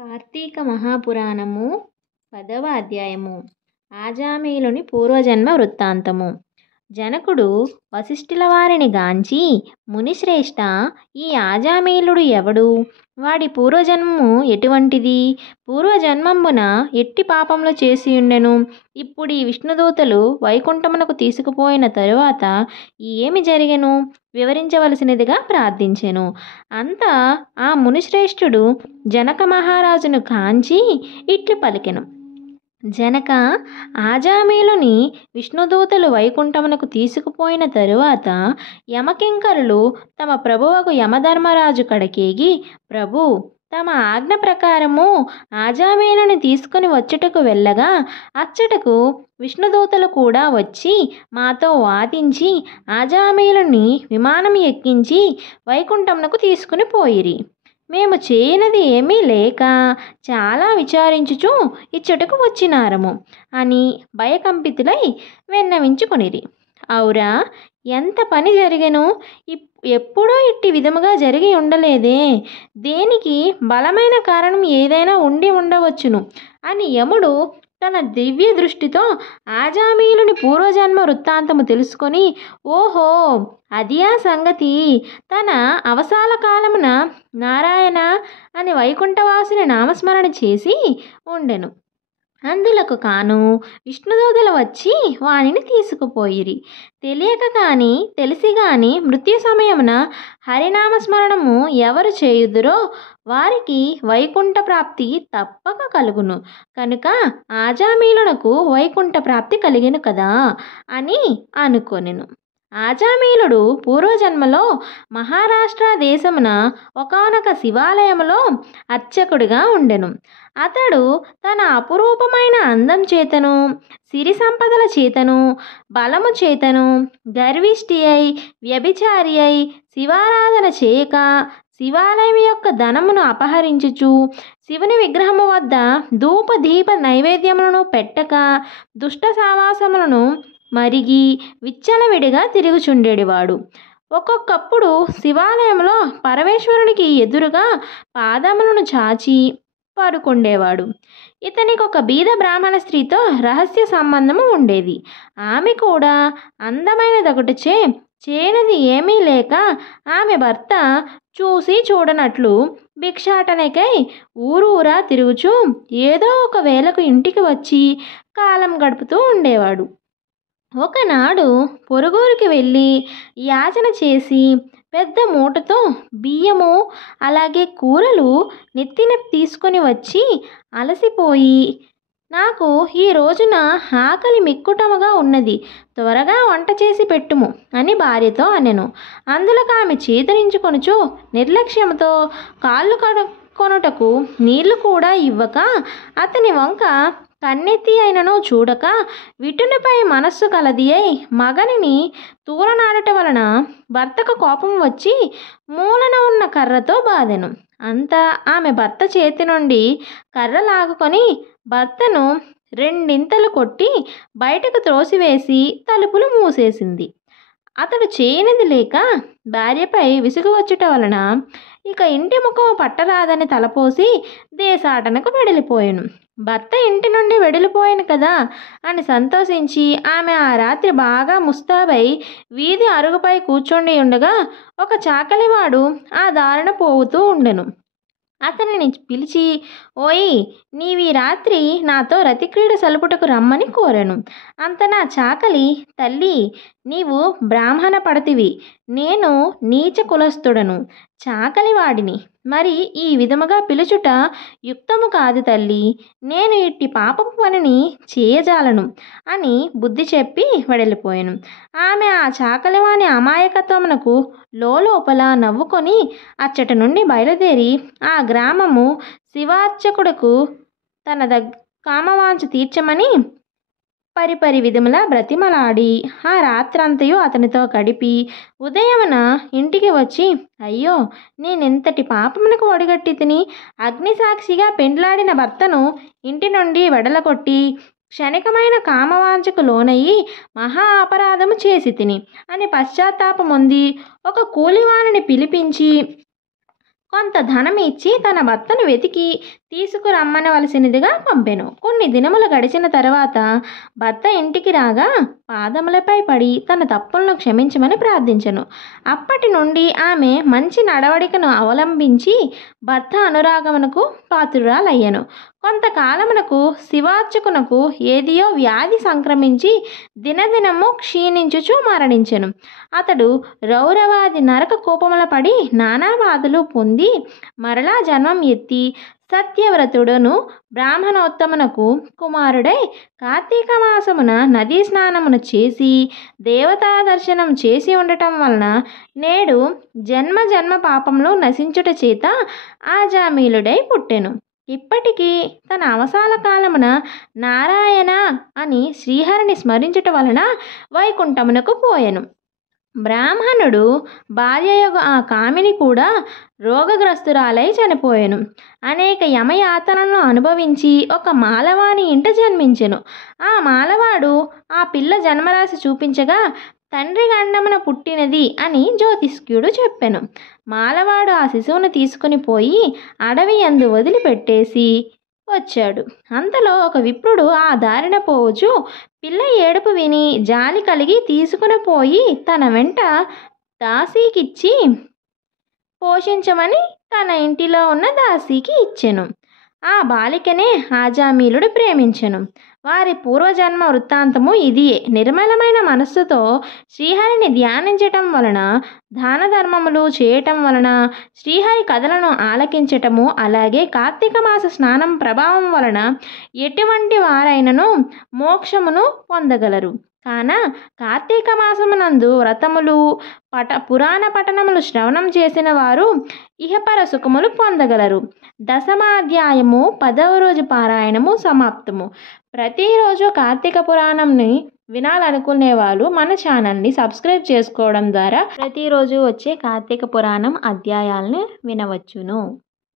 కార్తీక మహాపురాణము 10వ అధ్యాయము. ఆజామేలుని పూర్వజన్మ వృత్తాంతము. జనకుడు వశిష్ఠుల వారిని గాంచి, మునిశ్రేష్ఠ, ఈ ఆజామేలుడు ఎవడు? వాడి పూర్వజన్మము ఎటువంటిది? పూర్వజన్మంబున ఎట్టి పాపములు చేసియుండెను? ఇప్పుడు ఈ విష్ణుదూతలు వైకుంఠమునకు తీసుకుపోయిన తరువాత ఏమి జరిగెను? వివరించవలసినదిగా ప్రార్థించెను. అంతా ఆ మునిశ్రేష్ఠుడు జనక మహారాజును కాంచి ఇట్లు పలికెను. జనక, ఆజామేలుని విష్ణుదూతలు వైకుంఠమునకు తీసుకుపోయిన తరువాత యమకింకరులు తమ ప్రభువకు యమధర్మరాజు కడకేగి, ప్రభు, తమ ఆజ్ఞ ప్రకారము ఆజామేలుని తీసుకుని వచ్చుటకు వెళ్ళగా అచ్చటకు విష్ణుదూతలు కూడా వచ్చి మాతో వాదించి ఆజామేలుని విమానం ఎక్కించి వైకుంఠమునకు తీసుకుని పోయిరి. మేము చేయనది ఏమీ లేక చాలా విచారించుచు ఇచ్చటకు వచ్చినారము అని భయకంపితులై విన్నవించుకొనిరి. ఔరా, ఎంత పని జరిగెను! ఎప్పుడూ ఇట్టి విధముగా జరిగి ఉండలేదే. దేనికి బలమైన కారణం ఏదైనా ఉండి ఉండవచ్చును అని యముడు తన దివ్య దృష్టితో ఆజామేలుని పూర్వజన్మ వృత్తాంతము తెలుసుకొని, ఓహో, అదియా సంగతి. తన అవసాల కాలమున నారాయణ అని వైకుంఠవాసుని నామస్మరణ చేసి ఉండెను. అందులకు కాను విష్ణుదూతలు వచ్చి వానిని తీసుకుపోయిరి. తెలియక కానీ తెలిసి కానీ మృత్యు సమయమున హరినామస్మరణము ఎవరు చేయుదురో వారికి వైకుంఠ ప్రాప్తి తప్పక కలుగును. కనుక ఆజామేలునకు వైకుంఠ ప్రాప్తి కలిగెను కదా అని అనుకొనెను. ఆజామేలుడు పూర్వజన్మలో మహారాష్ట్ర దేశమున ఒకానొక శివాలయములో అర్చకుడిగా ఉండెను. అతడు తన అపురూపమైన అందం చేతను, సిరి సంపదల చేతను, బలము చేతను గర్విష్ఠి అయి, వ్యభిచారి అయి, శివారాధన చేయక, శివాలయం యొక్క ధనమును అపహరించుచు, శివుని విగ్రహము వద్ద ధూప దీప నైవేద్యములను పెట్టక, దుష్ట సావాసములను మరిగి విచ్చలవిడిగా తిరుగుచుండేవాడు. ఒక్కొక్కప్పుడు శివాలయంలో పరమేశ్వరునికి ఎదురుగా పాదములను చాచి పడుకుండేవాడు. ఇతనికి ఒక బీద బ్రాహ్మణ స్త్రీతో రహస్య సంబంధము ఉండేది. ఆమె కూడా అందమైనదొకటిచే చేయనది ఏమీ లేక ఆమె భర్త చూసి చూడనట్లు భిక్షాటనకై ఊరూరా తిరుగుచూ ఏదో ఒక వేళకు ఇంటికి వచ్చి కాలం గడుపుతూ ఉండేవాడు. ఒకనాడు పొరుగురికి వెళ్ళి యాచన చేసి పెద్ద మూటతో బియ్యము అలాగే కూరలు నెత్తిన తీసుకొని వచ్చి అలసిపోయి, నాకు ఈ రోజున ఆకలి మిక్కుటముగా ఉన్నది, త్వరగా వంట చేసి పెట్టుము అని భార్యతో అనెను. అందులకు ఆమె చేతరించుకొనుచు నిర్లక్ష్యముతో కాళ్ళు కడుక్కొనుటకు నీళ్లు కూడా ఇవ్వక, అతని వంక కన్నెత్తి అయినను చూడక, విటునిపై మనస్సు కలది అయి మగనిని తూలనాడట వలన భర్తకు కోపం వచ్చి మూలన ఉన్న కర్రతో బాదెను. అంతా ఆమె భర్త చేతి నుండి కర్ర లాగుకొని భర్తను రెండింతలు కొట్టి బయటకు త్రోసివేసి తలుపులు మూసేసింది. అతడు చేయనిది లేక భార్యపై విసుగు వచ్చుట వలన ఇక ఇంటి ముఖము పట్టరాదని తలపోసి దేశాటనకు వెడలిపోయాను. భర్త ఇంటి నుండి వెడలిపోయాను కదా అని సంతోషించి ఆమె ఆ రాత్రి బాగా ముస్తాబై వీధి అరుగుపై కూర్చొని ఉండగా ఒక చాకలివాడు ఆ దారిన పోవుతూ ఉండెను. అతనిని పిలిచి, ఓయ్, నీవీ రాత్రి నాతో రతిక్రీడ సలుపుటకు రమ్మని కోరెను. అంత నా చాకలి, తల్లి, నీవు బ్రాహ్మణ పడతివి, నేను నీచ కులస్థుడను, చాకలివాడిని, మరి ఈ విధముగా పిలుచుట యుక్తము కాదు తల్లి, నేను ఇట్టి పాపపు పనిని చేయజాలను అని బుద్ధి చెప్పి వెడలిపోయాను. ఆమె ఆ చాకలివాని అమాయకత్వమునకు లోపల నవ్వుకొని అచ్చట నుండి బయలుదేరి ఆ గ్రామము శివార్చకుడుకు తన కామవాంఛ తీర్చమని పరిపరి విధముల బ్రతిమలాడి ఆ రాత్రంతయు అతనితో గడిపి ఉదయమున ఇంటికి వచ్చి, అయ్యో, నేనెంతటి పాపమునకు ఒడిగట్టి తిని, అగ్నిసాక్షిగా పెండ్లాడిన భర్తను ఇంటి నుండి వెడలగొట్టి క్షణికమైన కామవాంఛకు లోనయ్యి మహా అపరాధము చేసి తిని అని పశ్చాత్తాపమొంది ఒక కూలివానిని పిలిపించి కొంత ధనం ఇచ్చి తన భర్తను వెతికి తీసుకురమ్మనవలసినదిగా పంపెను. కొన్ని దినములు గడిచిన తర్వాత భర్త ఇంటికి రాగా పాదములపై పడి తన తప్పులను క్షమించమని ప్రార్థించెను. అప్పటి నుండి ఆమె మంచి నడవడికను అవలంబించి భర్త అనురాగమునకు పాత్రురాలయ్యెను. కొంతకాలమునకు శివార్చకునకు ఏదియో వ్యాధి సంక్రమించి దినదినము క్షీణించుచు మరణించెను. అతడు రౌరవాది నరక కూపముల పడి నానా బాధలు పొంది మరలా జన్మం ఎత్తి సత్యవ్రతుడును బ్రాహ్మణోత్తమునకు కుమారుడై కార్తీక మాసమున నదీ స్నానమును చేసి దేవతా దర్శనం చేసి ఉండటం వలన నేడు జన్మ జన్మ పాపములు నశించుట చేత ఆజామీలుడై పుట్టెను. ఇప్పటికీ తన అవసాన కాలమున నారాయణ అని శ్రీహరిని స్మరించుట వలన వైకుంఠమునకు పోయెను. బ్రాహ్మణుడు భార్యయగు ఆ కామిని కూడా రోగగ్రస్తురాలై చనిపోయెను. అనేక యమయాతనలను అనుభవించి ఒక మాలవాని ఇంట జన్మించెను. ఆ మాలవాడు ఆ పిల్ల జన్మరాశి చూపించగా తండ్రి గండమున పుట్టినది అని జ్యోతిష్కుడు చెప్పెను. మాలవాడు ఆ శిశువును తీసుకుని పోయి అడవి యందు వదిలిపెట్టేసి వచ్చాడు. అంతలో ఒక విప్రుడు ఆ దారిన పోవచ్చు పిల్ల ఏడుపు విని జాలి కలిగి తీసుకుని పోయి తన వెంట దాసీకిచ్చి పోషించమని తన ఇంటిలో ఉన్న దాసీకి ఇచ్చెను. ఆ బాలికనే ఆజామీలుడు ప్రేమించెను. వారి పూర్వజన్మ వృత్తాంతము ఇదియే. నిర్మలమైన మనస్సుతో శ్రీహరిని ధ్యానించటం వలన, దాన ధర్మములు చేయటం వలన, శ్రీహరి కథలను ఆలకించటము, అలాగే కార్తీక మాస స్నానం ప్రభావం వలన ఎటువంటి వారైనను మోక్షమును పొందగలరు. కాన కార్తీక మాసమునందు వ్రతములు పురాణ పఠనములు శ్రవణం చేసిన వారు ఇహపర సుఖములు పొందగలరు. దశమాధ్యాయము 10వ రోజు పారాయణము సమాప్తము. ప్రతిరోజు కార్తీక పురాణంని వినాలనుకునే వాళ్ళు మన ఛానల్ని సబ్స్క్రైబ్ చేసుకోవడం ద్వారా ప్రతిరోజు వచ్చే కార్తీక పురాణం అధ్యాయాలను వినవచ్చును.